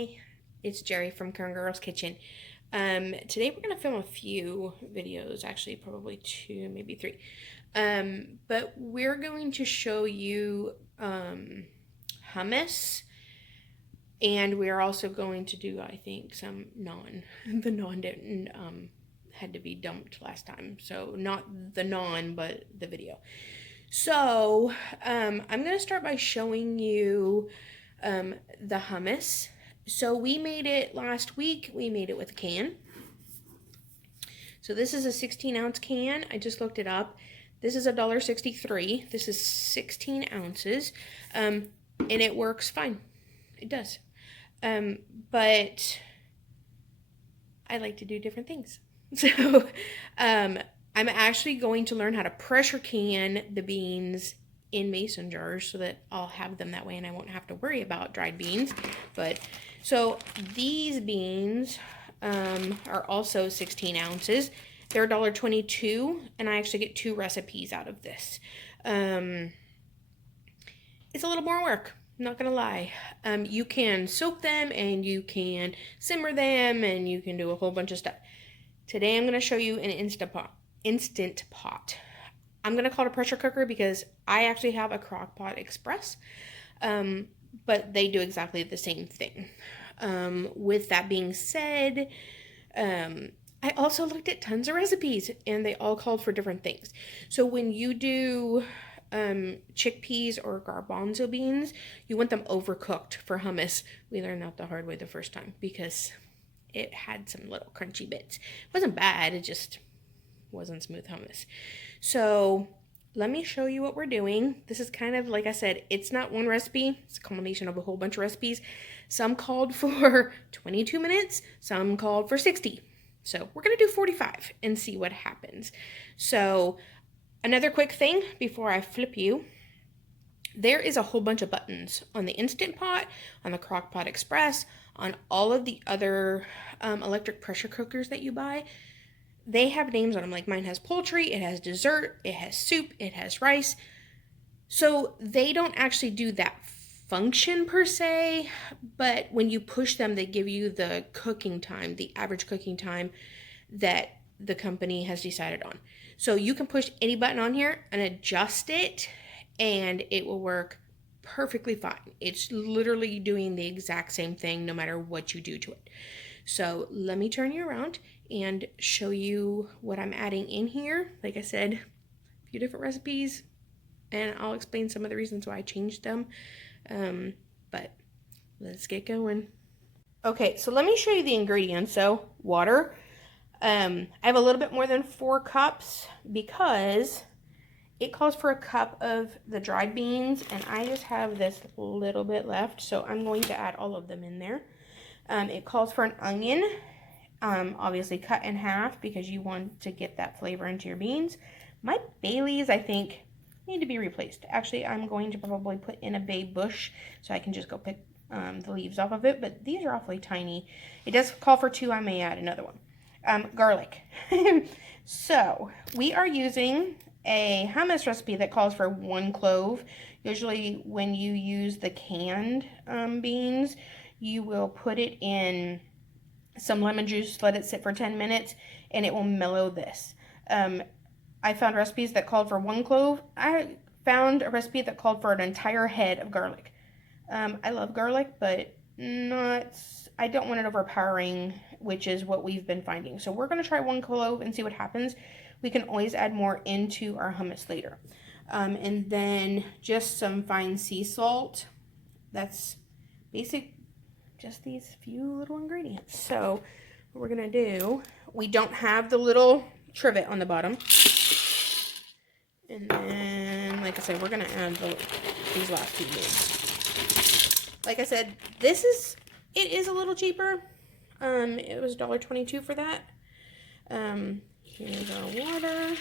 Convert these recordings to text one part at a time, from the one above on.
Hi, it's Jerry from Karen Girl's Kitchen. Today we're going to film a few videos, actually probably two, maybe three. But we're going to show you hummus, and we're also going to do, I think, some naan. The naan didn't had to be dumped last time, so not the naan, but the video. So I'm going to start by showing you the hummus. So we made it last week. We made it with a can. So this is a 16-ounce can. I just looked it up. This is $1.63. This is 16 ounces. And it works fine. It does. But I like to do different things. So I'm actually going to learn how to pressure can the beans in mason jars so that I'll have them that way and I won't have to worry about dried beans. But so these beans are also 16 ounces. They're $1.22 and I actually get 2 recipes out of this. It's a little more work, I'm not gonna lie. You can soak them and you can simmer them and you can do a whole bunch of stuff. Today I'm gonna show you an instant pot. I'm going to call it a pressure cooker because I actually have a crock pot express, but they do exactly the same thing. With that being said, I also looked at tons of recipes and they all called for different things. So when you do chickpeas or garbanzo beans, you want them overcooked for hummus. We learned that the hard way the first time because it had some little crunchy bits. It wasn't bad, it just wasn't smooth hummus. So let me show you what we're doing. This is kind of, like I said, it's not one recipe. It's a combination of a whole bunch of recipes. Some called for 22 minutes. Some called for 60. So we're going to do 45 and see what happens. So another quick thing before I flip you. There is a whole bunch of buttons on the Instant Pot, on the Crock Pot Express, on all of the other electric pressure cookers that you buy. They have names on them, like mine has poultry, it has dessert, it has soup, it has rice. So they don't actually do that function per se, but when you push them, they give you the cooking time, the average cooking time that the company has decided on. So you can push any button on here and adjust it, and it will work perfectly fine. It's literally doing the exact same thing no matter what you do to it. So let me turn you around and show you what I'm adding in here. Like I said, a few different recipes, and I'll explain some of the reasons why I changed them. But let's get going. Okay, so let me show you the ingredients. So water. I have a little bit more than 4 cups because it calls for a cup of the dried beans, and I just have this little bit left, so I'm going to add all of them in there. It calls for an onion, obviously cut in half because you want to get that flavor into your beans. My bay leaves, I think, need to be replaced. Actually, I'm going to probably put in a bay bush so I can just go pick the leaves off of it, but these are awfully tiny. It does call for 2. I may add another one. Garlic. So we are using a hummus recipe that calls for 1 clove. Usually when you use the canned beans, you will put it in some lemon juice, let it sit for 10 minutes, and it will mellow this. I found recipes that called for 1 clove. I found a recipe that called for an entire head of garlic. I love garlic, but I don't want it overpowering, which is what we've been finding. So we're going to try 1 clove and see what happens. We can always add more into our hummus later. And then just some fine sea salt. That's basic. Just these few little ingredients. So what we're gonna do, we don't have the little trivet on the bottom. And then, like I said, we're gonna add these last 2 beans. Like I said, it is a little cheaper. It was $1.22 for that. Here's our water.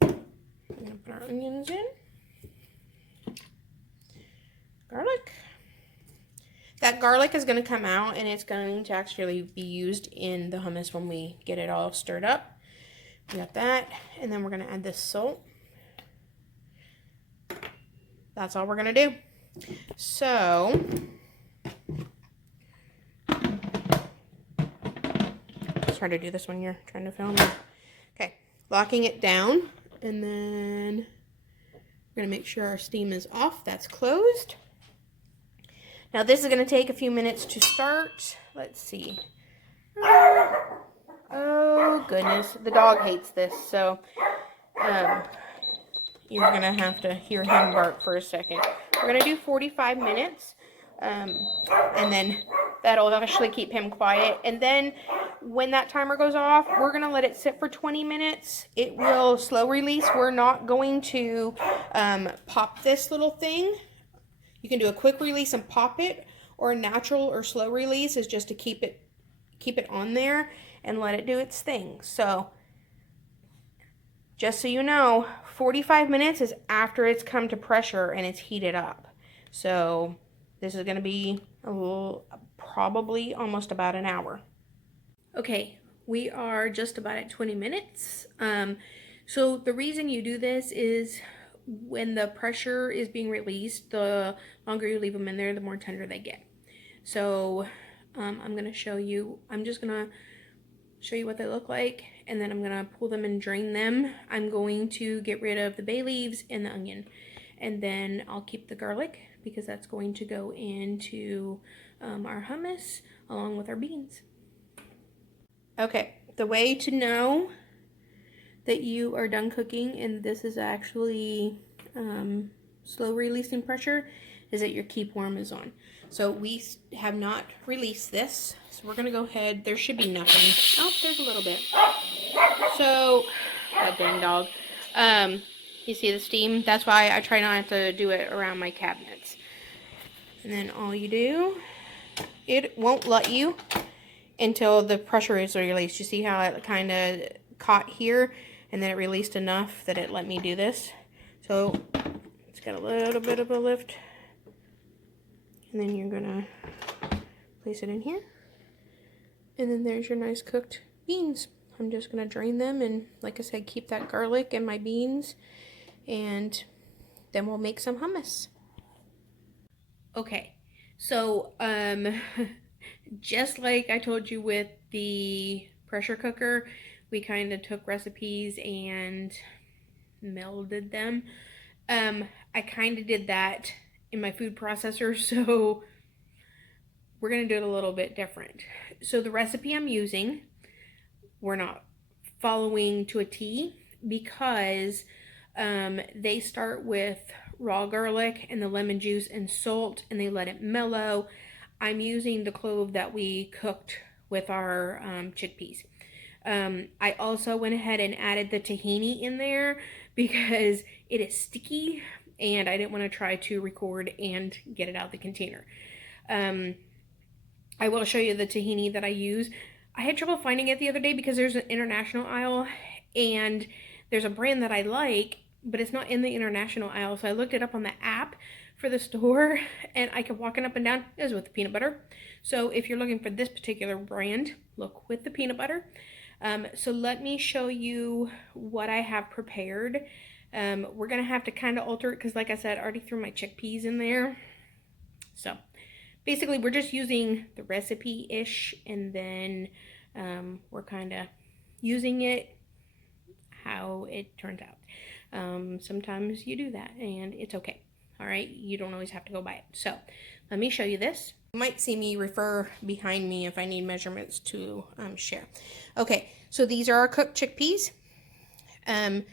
We're gonna put our onions in. Garlic. That garlic is going to come out and it's going to actually be used in the hummus when we get it all stirred up. We got that, and then we're going to add this salt. That's all we're going to do. So, it's hard to do this when you're trying to film. Okay, locking it down, and then we're gonna make sure our steam is off. That's closed. Now this is gonna take a few minutes to start. Let's see. Oh goodness, the dog hates this, so you're gonna have to hear him bark for a second. We're gonna do 45 minutes, and then that'll actually keep him quiet. And then when that timer goes off, we're gonna let it sit for 20 minutes. It will slow release. We're not going to pop this little thing. You can do a quick release and pop it, or a natural or slow release is just to keep it on there and let it do its thing. So just so you know, 45 minutes is after it's come to pressure and it's heated up. So this is going to be probably almost about an hour. Okay, we are just about at 20 minutes. So the reason you do this is when the pressure is being released, the longer you leave them in there, the more tender they get. So I'm going to show you, I'm just going to show you what they look like, and then I'm going to pull them and drain them. I'm going to get rid of the bay leaves and the onion, and then I'll keep the garlic because that's going to go into our hummus along with our beans. Okay, the way to know that you are done cooking and this is actually slow releasing pressure is that your keep warm is on. So we have not released this, so we're gonna go ahead. There should be nothing. Oh, there's a little bit. So, that dang dog. You see the steam? That's why I try not to do it around my cabinets. And then all you do, it won't let you until the pressure is released. You see how it kind of caught here, and then it released enough that it let me do this. So it's got a little bit of a lift, and then you're gonna place it in here, and then there's your nice cooked beans. I'm just gonna drain them, and like I said, keep that garlic and my beans, and then we'll make some hummus. Okay, so just like I told you with the pressure cooker, we kind of took recipes and melded them. I kind of did that in my food processor, so we're going to do it a little bit different. So the recipe I'm using, we're not following to a T because they start with raw garlic and the lemon juice and salt, and they let it mellow. I'm using the clove that we cooked with our chickpeas. I also went ahead and added the tahini in there because it is sticky and I didn't want to try to record and get it out of the container. I will show you the tahini that I use. I had trouble finding it the other day because there's an international aisle and there's a brand that I like, but it's not in the international aisle. So I looked it up on the app for the store and I kept walking up and down. It was with the peanut butter. So if you're looking for this particular brand, look with the peanut butter. So let me show you what I have prepared. We're gonna have to kind of alter it because like I said, I already threw my chickpeas in there. So basically we're just using the recipe-ish, and then we're kind of using it how it turns out. Sometimes you do that and it's okay. All right, you don't always have to go by it. So let me show you this. You might see me refer behind me if I need measurements to share. Okay, so these are our cooked chickpeas. And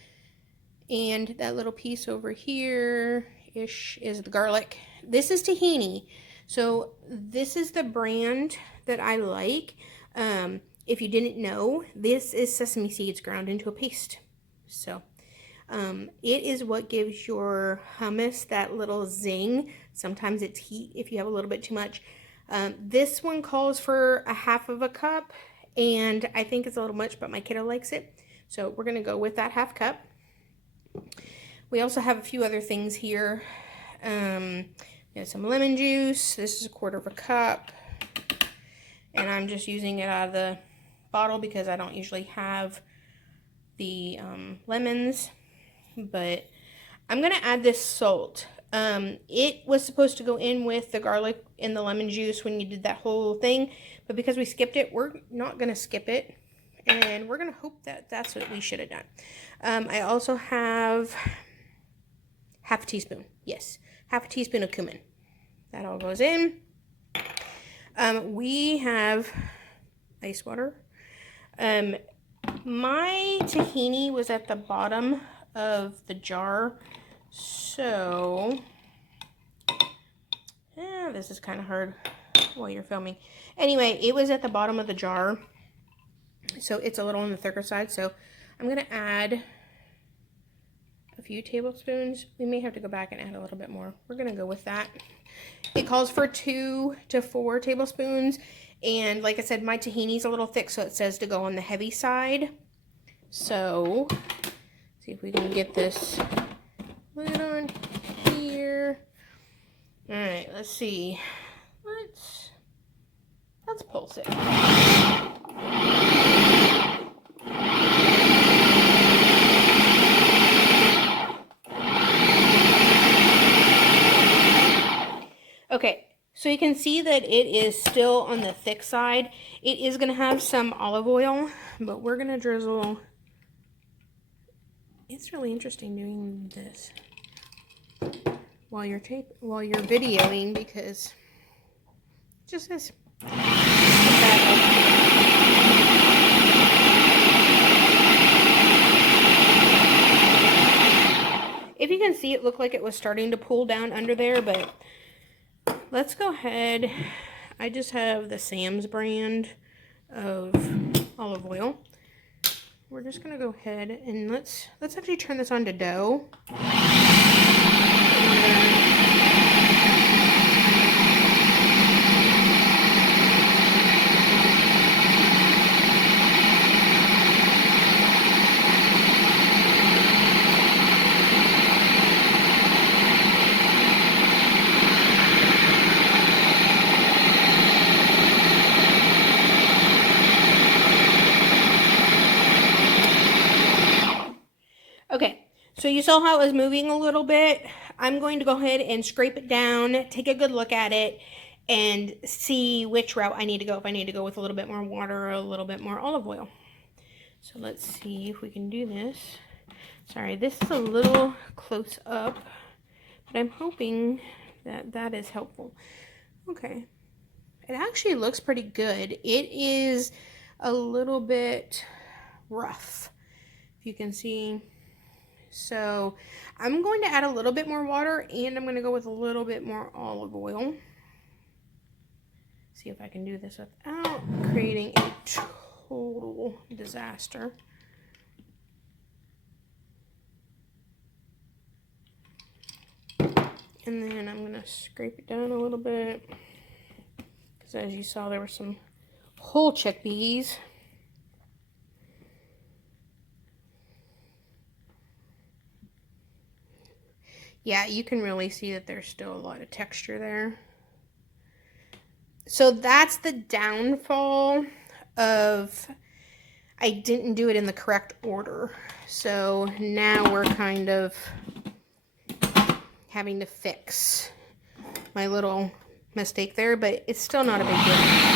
that little piece over here-ish is the garlic. This is tahini. So this is the brand that I like. If you didn't know, this is sesame seeds ground into a paste. So it is what gives your hummus that little zing. Sometimes it's heat if you have a little bit too much. This one calls for 1/2 cup, and I think it's a little much, but my kiddo likes it. So we're going to go with that 1/2 cup. We also have a few other things here. There's some lemon juice. This is 1/4 cup. And I'm just using it out of the bottle because I don't usually have the lemons. But I'm going to add this salt. It was supposed to go in with the garlic and the lemon juice when you did that whole thing, but because we skipped it, we're not going to skip it, and we're going to hope that that's what we should have done. I also have half a teaspoon. Yes, half a teaspoon of cumin. That all goes in. We have ice water. My tahini was at the bottom of the jar, so this is kind of hard while you're filming. Anyway, it was at the bottom of the jar, so it's a little on the thicker side. So I'm gonna add a few tablespoons. We may have to go back and add a little bit more. We're gonna go with that. It calls for 2 to 4 tablespoons, and like I said, my tahini's a little thick, so it says to go on the heavy side. So see if we can get this lid on here. All right, let's see. Let's pulse it. Okay, so you can see that it is still on the thick side. It is going to have some olive oil, but we're going to drizzle. It's really interesting doing this while you're videoing, because it just is. If you can see, it looked like it was starting to pull down under there, but let's go ahead. I just have the Sam's brand of olive oil. We're just gonna go ahead and let's actually turn this on to dough. Okay, so you saw how it was moving a little bit. I'm going to go ahead and scrape it down, take a good look at it, and see which route I need to go. If I need to go with a little bit more water or a little bit more olive oil. So let's see if we can do this. Sorry, this is a little close up, but I'm hoping that that is helpful. Okay, it actually looks pretty good. It is a little bit rough, if you can see. So I'm going to add a little bit more water, and I'm going to go with a little bit more olive oil. See if I can do this without creating a total disaster. And then I'm going to scrape it down a little bit, because as you saw, there were some whole chickpeas. Yeah, you can really see that there's still a lot of texture there. So that's the downfall of I didn't do it in the correct order. So now we're kind of having to fix my little mistake there, but it's still not a big deal.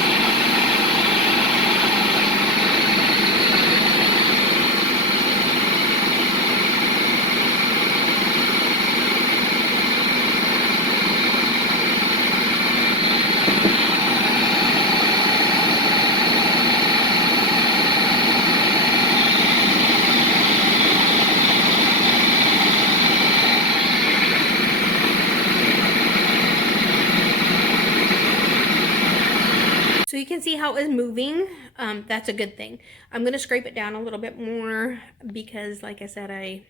So you can see how it was moving. That's a good thing. I'm going to scrape it down a little bit more because, like I said, I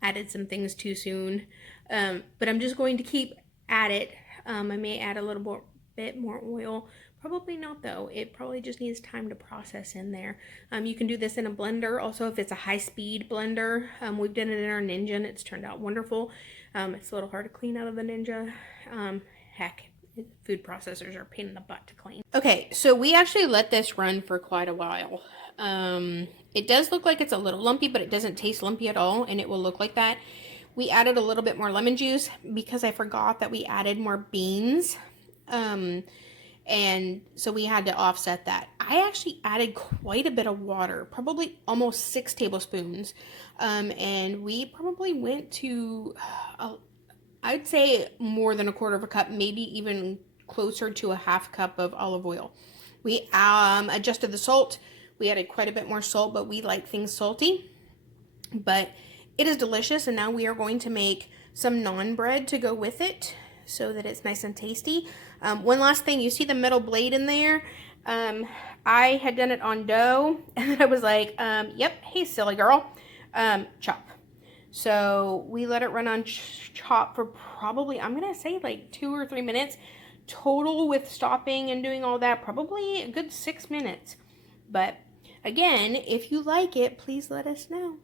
added some things too soon. But I'm just going to keep at it. I may add a little bit more oil. Probably not, though. It probably just needs time to process in there. You can do this in a blender. Also, if it's a high-speed blender, we've done it in our Ninja, and it's turned out wonderful. It's a little hard to clean out of the Ninja. Heck, food processors are a pain in the butt to clean. Okay, so we actually let this run for quite a while. It does look like it's a little lumpy, but it doesn't taste lumpy at all, and it will look like that. We added a little bit more lemon juice because I forgot that we added more beans. And so we had to offset that. I actually added quite a bit of water, probably almost 6 tablespoons. And we probably went to, I'd say more than a quarter of a cup, maybe even closer to a half cup of olive oil. We adjusted the salt. We added quite a bit more salt, but we like things salty. But it is delicious, and now we are going to make some naan bread to go with it so that it's nice and tasty. One last thing, you see the metal blade in there? I had done it on dough, and I was like, yep, hey, silly girl, chop. So we let it run on chop for probably, I'm going to say like 2 or 3 minutes. Total with stopping and doing all that, probably a good 6 minutes. But again, if you like it, please let us know.